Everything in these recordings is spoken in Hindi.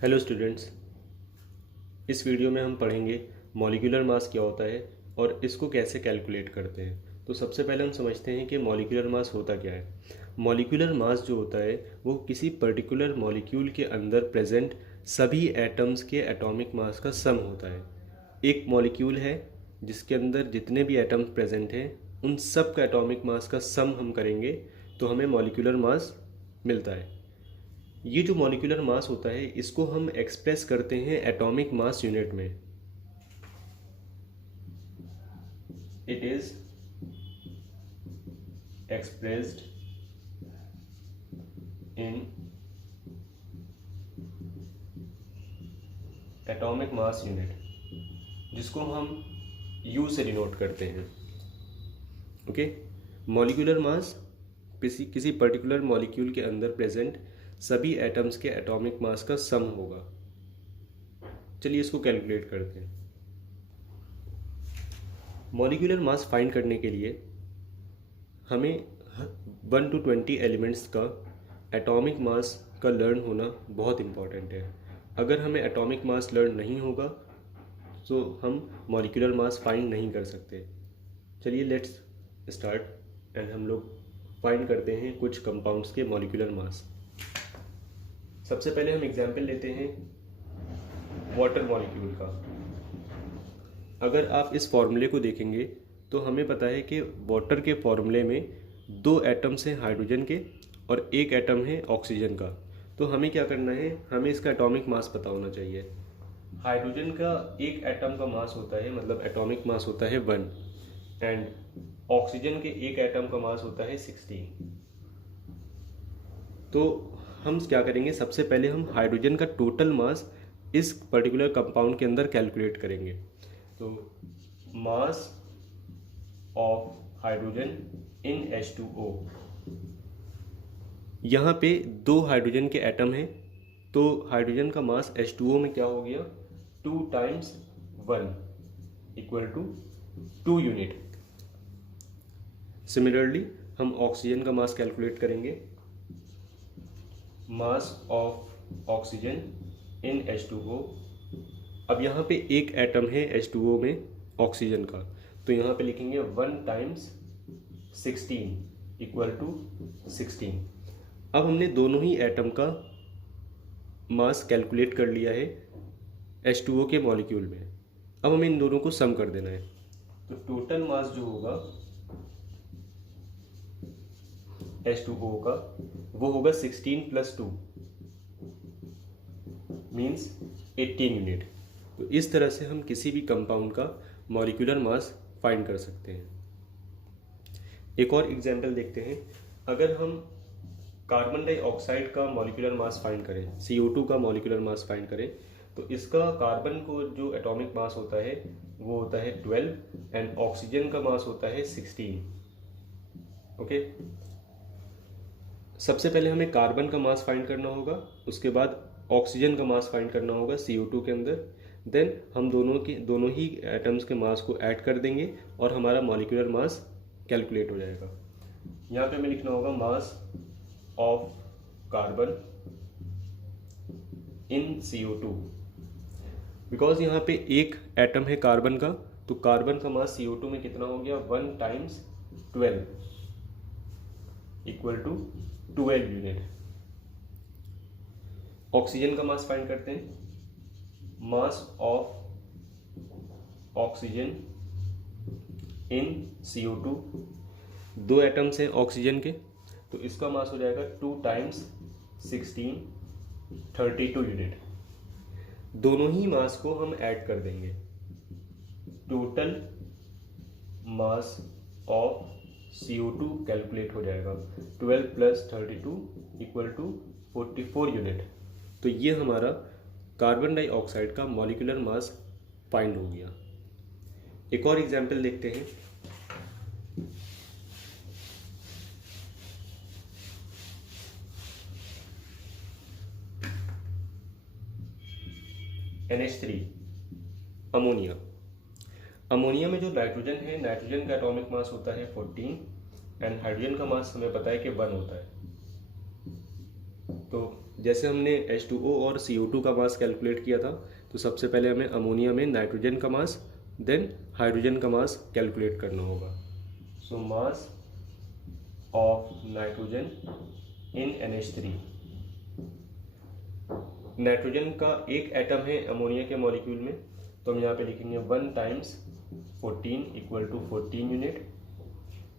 Hello students. इस वीडियो में हम पढ़ेंगे मॉलिक्यूलर मास क्या होता है और इसको कैसे कैलकुलेट करते हैं। तो सबसे पहले हम समझते हैं कि मॉलिक्यूलर मास होता क्या है। मॉलिक्यूलर मास जो होता है वो किसी पर्टिकुलर मॉलिक्यूल के अंदर प्रेजेंट सभी एटम्स के एटॉमिक मास का सम होता है। एक मॉलिक्यूल है जिसके अंदर जितने भी एटम्स प्रेजेंट हैं उन सब का एटॉमिक मास का सम हम करेंगे तो हमें मॉलिक्यूलर मास मिलता है। ये जो मॉलिक्यूलर मास होता है इसको हम एक्सप्रेस करते हैं एटॉमिक मास यूनिट में। It is expressed in atomic mass unit, जिसको हम यू से डिनोट करते हैं। ओके, मॉलिक्यूलर मास किसी पर्टिकुलर मॉलिक्यूल के अंदर प्रेजेंट सभी एटम्स के एटॉमिक मास का सम होगा। चलिए इसको कैलकुलेट करते हैं। मॉलिक्यूलर मास फाइंड करने के लिए हमें 1 to 20 एलिमेंट्स का एटॉमिक मास का लर्न होना बहुत इम्पॉर्टेंट है। अगर हमें एटॉमिक मास लर्न नहीं होगा तो हम मॉलिक्यूलर मास फाइंड नहीं कर सकते। चलिए लेट्स स्टार्ट एंड हम लोग फाइंड करते हैं कुछ कंपाउंड्स के मॉलिक्यूलर मास। सबसे पहले हम एग्जाम्पल लेते हैं वाटर मॉलिक्यूल का। अगर आप इस फॉर्मूले को देखेंगे तो हमें पता है कि वाटर के फॉर्मूले में 2 एटम्स हैं हाइड्रोजन के और 1 एटम है ऑक्सीजन का। तो हमें क्या करना है, हमें इसका एटॉमिक मास पता होना चाहिए। हाइड्रोजन का 1 एटम का मास होता है, मतलब एटॉमिक मास होता है 1, एंड ऑक्सीजन के 1 एटम का मास होता है 16। तो हम क्या करेंगे, सबसे पहले हम हाइड्रोजन का टोटल मास इस पर्टिकुलर कंपाउंड के अंदर कैलकुलेट करेंगे। तो मास ऑफ हाइड्रोजन इन H2O, यहाँ पे 2 हाइड्रोजन के एटम हैं तो हाइड्रोजन का मास H2O में क्या हो गया, 2 times 1 equal to 2 unit. Similarly हम ऑक्सीजन का मास कैलकुलेट करेंगे। मास ऑफ ऑक्सीजन इन H2O, अब यहाँ पे 1 एटम है H2O में ऑक्सीजन का, तो यहाँ पे लिखेंगे 1 times 16 इक्वल टू 16। अब हमने दोनों ही एटम का मास कैलकुलेट कर लिया है H2O के मॉलिक्यूल में। अब हमें इन दोनों को सम कर देना है। तो टोटल मास जो होगा H2O का वो होगा 16 + 2 मीन्स 18 यूनिट। तो इस तरह से हम किसी भी कंपाउंड का मॉलिक्यूलर मास फाइंड कर सकते हैं। एक और एग्जांपल देखते हैं। अगर हम कार्बन डाइऑक्साइड का मॉलिक्यूलर मास फाइंड करें, CO2 का मॉलिक्यूलर मास फाइंड करें, तो इसका कार्बन को जो एटॉमिक मास होता है वो होता है 12 एंड ऑक्सीजन का मास होता है 16। ओके, सबसे पहले हमें कार्बन का मास फाइंड करना होगा, उसके बाद ऑक्सीजन का मास फाइंड करना होगा CO2 के अंदर। देन हम दोनों ही एटम्स के मास को ऐड कर देंगे और हमारा मॉलिक्यूलर मास कैलकुलेट हो जाएगा। यहाँ पे हमें लिखना होगा mass of carbon in CO2, because यहाँ पे 1 एटम है कार्बन का, तो कार्बन का मास CO2 में कितना हो गया, 1 times 12 equal to 12 unit. Oxygen का मास फाइंड करते हैं। Mass of oxygen in CO2, 2 atoms हैं ऑक्सीजन के, तो इसका मास हो जाएगा 2 times 16 32 यूनिट। दोनों ही मास को हम ऐड कर देंगे। Total mass of CO2 calculate हो जाएगा 12 + 32 इक्वल टू 44 यूनिट। तो ये हमारा कार्बन डाइऑक्साइड का मॉलिक्यूलर मास फाइंड हो गया। एक और एग्जांपल देखते हैं। NH3 ammonia. अमोनिया में जो नाइट्रोजन है, नाइट्रोजन का एटॉमिक मास होता है 14 एंड हाइड्रोजन का मास हमें पता है कि 1 होता है। तो जैसे हमने H2O और CO2 का मास कैलकुलेट किया था, तो सबसे पहले हमें अमोनिया में नाइट्रोजन का मास देन हाइड्रोजन का मास कैलकुलेट करना होगा। So mass of nitrogen in NH3। Nitrogen का एक एटम है अमोनिया के मॉलिक्यूल में, तो हम यहाँ पे लिखेंगे 1 times 14 equal to 14 unit,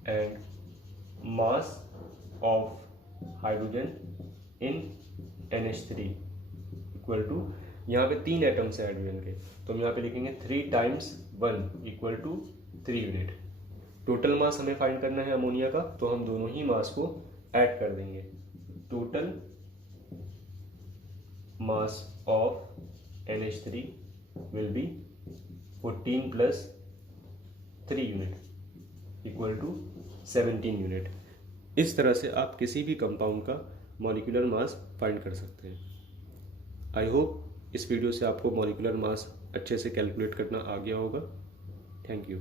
and mass of hydrogen in NH3 equal to, यहाँ पे 3 एटम्स है हाइड्रोजन के, तो हम यहाँ पे लिखेंगे 3 times 1 equal to 3 unit. Total mass हमें फाइंड करना है अमोनिया का, तो हम दोनों ही मास को ऐड कर देंगे। Total mass of NH3 will be 14 plus 3 unit equal to 17 unit. इस तरह से आप किसी भी कंपाउंड का मॉलिक्यूलर मास फाइंड कर सकते हैं। आई होप इस वीडियो से आपको मॉलिक्यूलर मास अच्छे से कैलकुलेट करना आ गया होगा। Thank you.